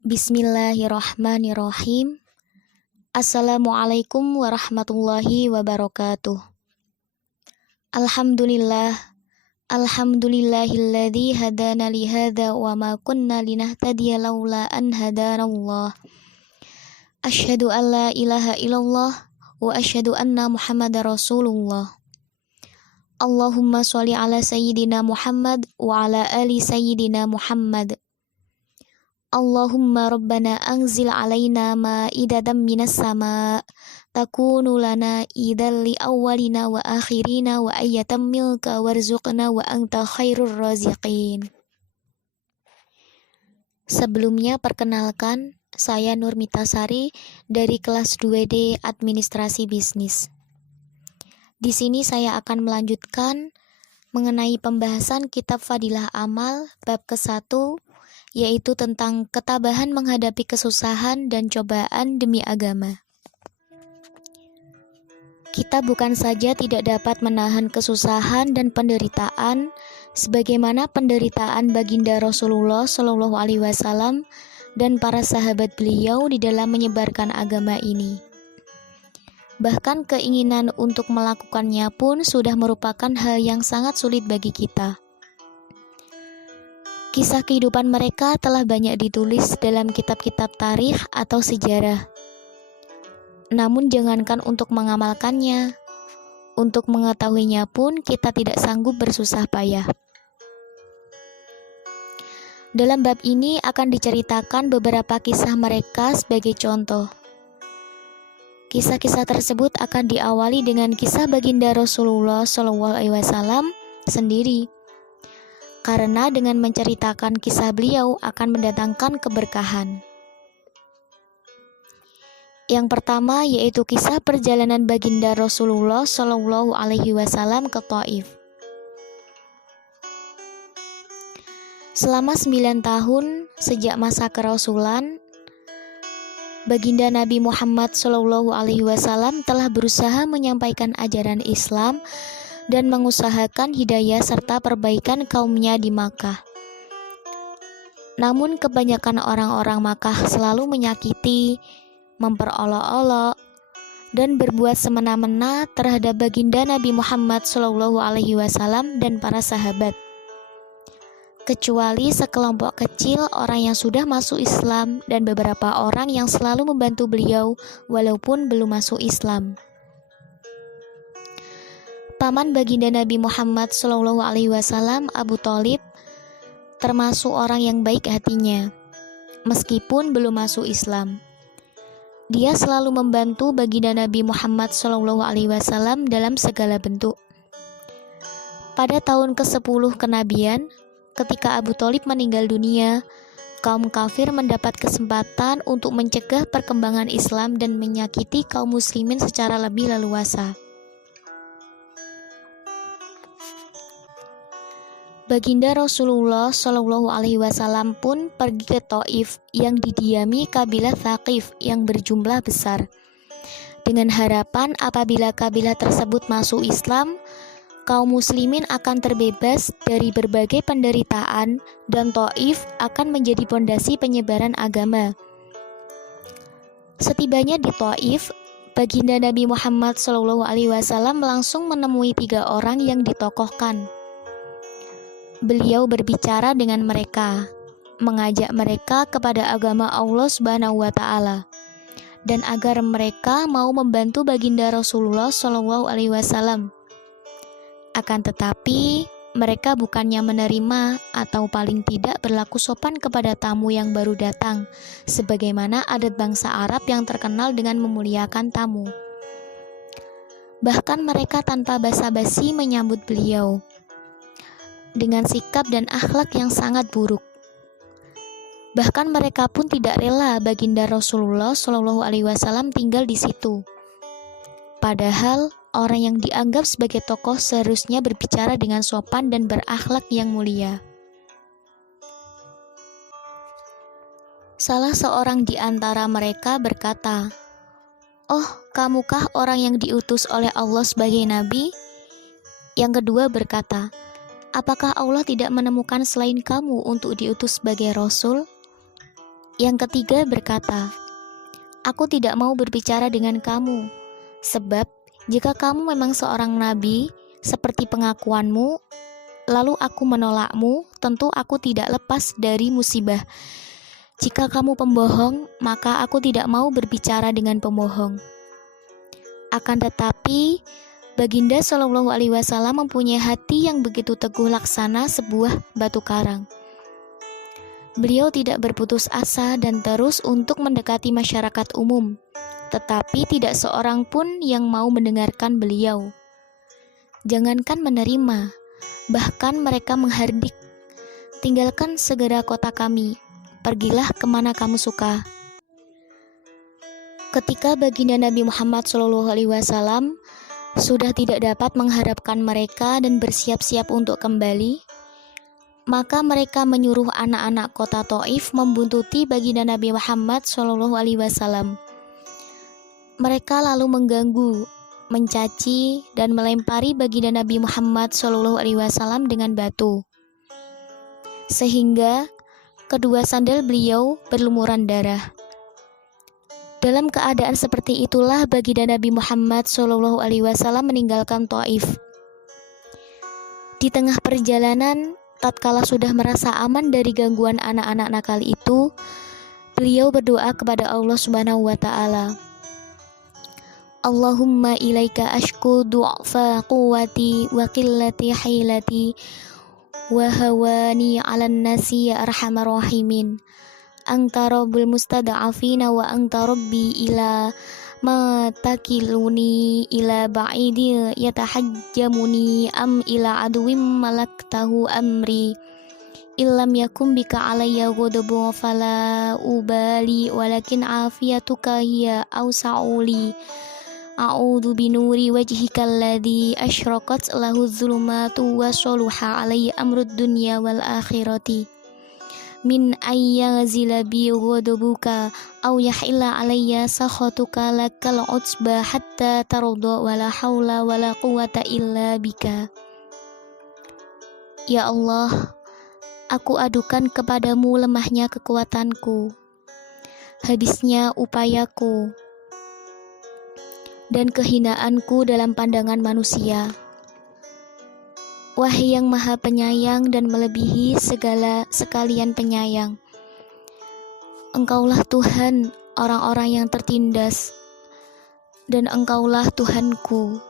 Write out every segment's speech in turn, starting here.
Bismillahirrahmanirrahim. Assalamualaikum warahmatullahi wabarakatuh. Alhamdulillah. Alhamdulillahilladzi hadana li hadza wa ma kunna linahtadiya laula an hadanallah. Asyhadu an la ilaha illallah wa asyhadu anna Muhammadar Rasulullah. Allahumma sholli ala sayyidina Muhammad wa ala ali sayyidina Muhammad. Allahumma rabbana anzil alaina ma'idatan minas sama' takunu lana idan li awwalina wa akhirina wa ayyatan milka warzuqna wa anta khairur raziqin. Sebelumnya perkenalkan, saya Nurmita Sari dari kelas 2D Administrasi Bisnis. Di sini saya akan melanjutkan mengenai pembahasan kitab Fadilah Amal bab ke-1, yaitu tentang ketabahan menghadapi kesusahan dan cobaan demi agama. Kita bukan saja tidak dapat menahan kesusahan dan penderitaan, sebagaimana penderitaan baginda Rasulullah Shallallahu Alaihi Wasallam dan para sahabat beliau di dalam menyebarkan agama ini. Bahkan keinginan untuk melakukannya pun sudah merupakan hal yang sangat sulit bagi kita. Kisah kehidupan mereka telah banyak ditulis dalam kitab-kitab tarikh atau sejarah. Namun jangankan untuk mengamalkannya, untuk mengetahuinya pun kita tidak sanggup bersusah payah. Dalam bab ini akan diceritakan beberapa kisah mereka sebagai contoh. Kisah-kisah tersebut akan diawali dengan kisah baginda Rasulullah SAW sendiri. Karena dengan menceritakan kisah beliau akan mendatangkan keberkahan. Yang pertama yaitu kisah perjalanan baginda Rasulullah Shallallahu Alaihi Wasallam ke Thaif. Selama 9 tahun sejak masa kerasulan, baginda Nabi Muhammad Shallallahu Alaihi Wasallam telah berusaha menyampaikan ajaran Islam dan mengusahakan hidayah serta perbaikan kaumnya di Makkah. Namun kebanyakan orang-orang Makkah selalu menyakiti, memperolok-olok, dan berbuat semena-mena terhadap baginda Nabi Muhammad SAW dan para sahabat. Kecuali sekelompok kecil orang yang sudah masuk Islam dan beberapa orang yang selalu membantu beliau walaupun belum masuk Islam. Paman baginda Nabi Muhammad SAW, Abu Thalib, termasuk orang yang baik hatinya, meskipun belum masuk Islam. Dia selalu membantu baginda Nabi Muhammad SAW dalam segala bentuk. Pada tahun ke-10 kenabian, ketika Abu Thalib meninggal dunia, kaum kafir mendapat kesempatan untuk mencegah perkembangan Islam dan menyakiti kaum muslimin secara lebih leluasa. Baginda Rasulullah Shallallahu Alaihi Wasallam pun pergi ke Thaif yang didiami kabilah Thaqif yang berjumlah besar, dengan harapan apabila kabilah tersebut masuk Islam, kaum muslimin akan terbebas dari berbagai penderitaan dan Thaif akan menjadi pondasi penyebaran agama. Setibanya di Thaif, baginda Nabi Muhammad Shallallahu Alaihi Wasallam langsung menemui 3 orang yang ditokohkan. Beliau berbicara dengan mereka, mengajak mereka kepada agama Allah Subhanahu wa Ta'ala, dan agar mereka mau membantu baginda Rasulullah Shallallahu Alaihi Wasallam. Akan tetapi, mereka bukannya menerima atau paling tidak berlaku sopan kepada tamu yang baru datang, sebagaimana adat bangsa Arab yang terkenal dengan memuliakan tamu. Bahkan mereka tanpa basa-basi menyambut beliau dengan sikap dan akhlak yang sangat buruk. Bahkan mereka pun tidak rela baginda Rasulullah Shallallahu Alaihi Wasallam tinggal di situ. Padahal orang yang dianggap sebagai tokoh seharusnya berbicara dengan sopan dan berakhlak yang mulia. Salah seorang di antara mereka berkata, "Oh, kamukah orang yang diutus oleh Allah sebagai nabi?" Yang kedua berkata, "Apakah Allah tidak menemukan selain kamu untuk diutus sebagai Rasul?" Yang ketiga berkata, "Aku tidak mau berbicara dengan kamu, sebab jika kamu memang seorang nabi seperti pengakuanmu, lalu aku menolakmu, tentu aku tidak lepas dari musibah. Jika kamu pembohong, maka aku tidak mau berbicara dengan pembohong." Akan tetapi, Baginda Shallallahu Alaihi Wasallam mempunyai hati yang begitu teguh laksana sebuah batu karang. Beliau tidak berputus asa dan terus untuk mendekati masyarakat umum, tetapi tidak seorang pun yang mau mendengarkan beliau. Jangankan menerima, bahkan mereka menghardik, "Tinggalkan segera kota kami, pergilah kemana kamu suka." Ketika Baginda Nabi Muhammad SAW sudah tidak dapat mengharapkan mereka dan bersiap-siap untuk kembali, maka mereka menyuruh anak-anak kota Taif membuntuti Baginda Nabi Muhammad SAW. Mereka lalu mengganggu, mencaci, dan melempari Baginda Nabi Muhammad SAW dengan batu, sehingga kedua sandal beliau berlumuran darah. Dalam keadaan seperti itulah Baginda Nabi Muhammad SAW meninggalkan Taif. Di tengah perjalanan, tatkala sudah merasa aman dari gangguan anak-anak nakal itu, beliau berdoa kepada Allah Subhanahu wa Ta'ala, "Allahumma ilaika ashku du'fa quwwati wa qillati hilati wa hawani 'alan nasi ya arhamar rahimin. Anta rabbul mustada'afina wa anta rabbi ila ma takiluni ila ba'idi yatahajjamuni am ila aduwim malaktahu amri. Illam yakum bika alayya ghadabu fala ubali walakin afiyatuka hiya awsa'uli. A'udhu binuri wajhika alladhi ashraqat lahu dhulumatu wa soluha alayya amrud dunya wal akhirati. Min ayyazila bi ghadabuka aw yahilla alayya sakhatuka lakal utsba hatta tarda wala haula wala quwata illa bika." Ya Allah, aku adukan kepadamu lemahnya kekuatanku, habisnya upayaku, dan kehinaanku dalam pandangan manusia. Wahai yang maha penyayang dan melebihi segala sekalian penyayang, Engkaulah Tuhan orang-orang yang tertindas, dan Engkaulah Tuhanku.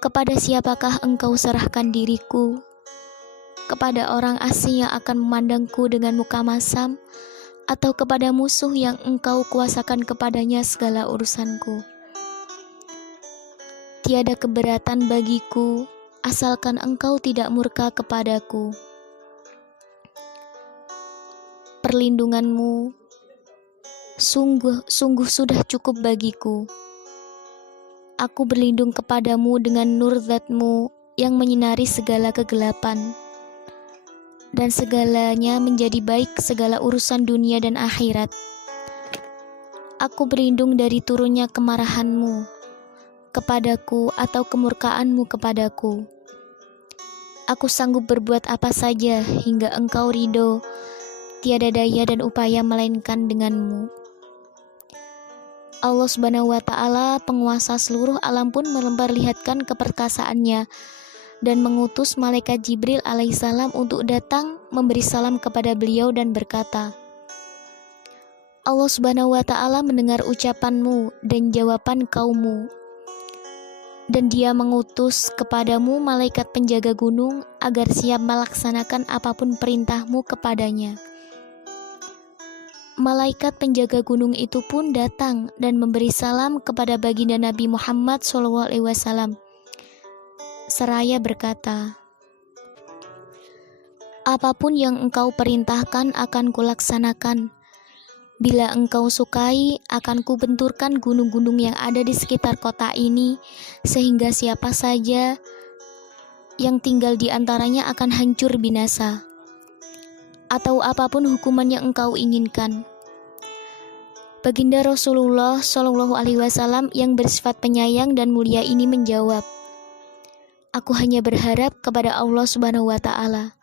Kepada siapakah Engkau serahkan diriku? Kepada orang asing yang akan memandangku dengan muka masam, atau kepada musuh yang Engkau kuasakan kepadanya segala urusanku? Tiada keberatan bagiku, asalkan Engkau tidak murka kepadaku. Perlindunganmu sungguh sudah cukup bagiku. Aku berlindung kepadamu dengan nur zat-Mu yang menyinari segala kegelapan, dan segalanya menjadi baik segala urusan dunia dan akhirat. Aku berlindung dari turunnya kemarahan-Mu kepadaku atau kemurkaan-Mu kepadaku. Aku sanggup berbuat apa saja hingga Engkau ridho, tiada daya dan upaya melainkan dengan-Mu. Allah Subhanahu wa Ta'ala, penguasa seluruh alam pun memperlihatkan keperkasaannya dan mengutus malaikat Jibril alaihissalam untuk datang memberi salam kepada beliau dan berkata, Allah Subhanahu wa Ta'ala mendengar ucapanmu dan jawaban kaummu, dan Dia mengutus kepadamu malaikat penjaga gunung agar siap melaksanakan apapun perintahmu kepadanya. Malaikat penjaga gunung itu pun datang dan memberi salam kepada Baginda Nabi Muhammad SAW, seraya berkata, "Apapun yang Engkau perintahkan akan kulaksanakan. Bila Engkau sukai, akan kubenturkan gunung-gunung yang ada di sekitar kota ini, sehingga siapa saja yang tinggal di antaranya akan hancur binasa. Atau apapun hukuman yang Engkau inginkan." Baginda Rasulullah SAW yang bersifat penyayang dan mulia ini menjawab, "Aku hanya berharap kepada Allah Subhanahu wa Ta'ala."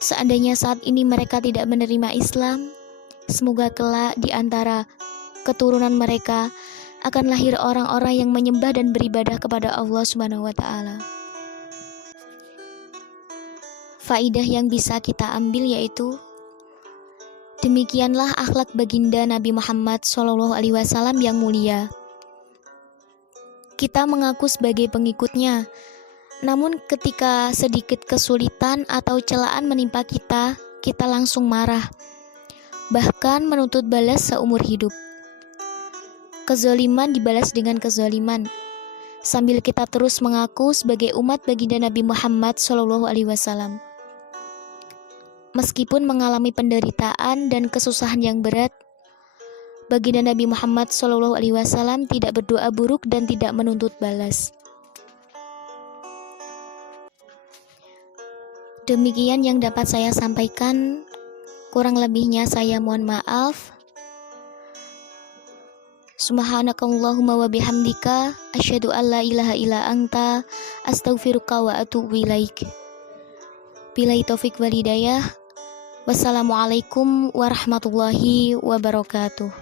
Seandainya saat ini mereka tidak menerima Islam, semoga kelak di antara keturunan mereka akan lahir orang-orang yang menyembah dan beribadah kepada Allah Subhanahu wa taala. Faidah yang bisa kita ambil yaitu demikianlah akhlak baginda Nabi Muhammad SAW yang mulia. Kita mengaku sebagai pengikutnya, namun ketika sedikit kesulitan atau celaan menimpa kita, kita langsung marah, bahkan menuntut balas seumur hidup. Kezaliman dibalas dengan kezaliman, sambil kita terus mengaku sebagai umat baginda Nabi Muhammad SAW. Meskipun mengalami penderitaan dan kesusahan yang berat, baginda Nabi Muhammad SAW tidak berdoa buruk dan tidak menuntut balas. Demikian yang dapat saya sampaikan, kurang lebihnya saya mohon maaf. Subhanakallahumma wa bihamdika asyhadu an la ilaha illa anta astaghfiruka wa atubu ilaik. Billahi taufik wal hidayah. Wassalamualaikum warahmatullahi wabarakatuh.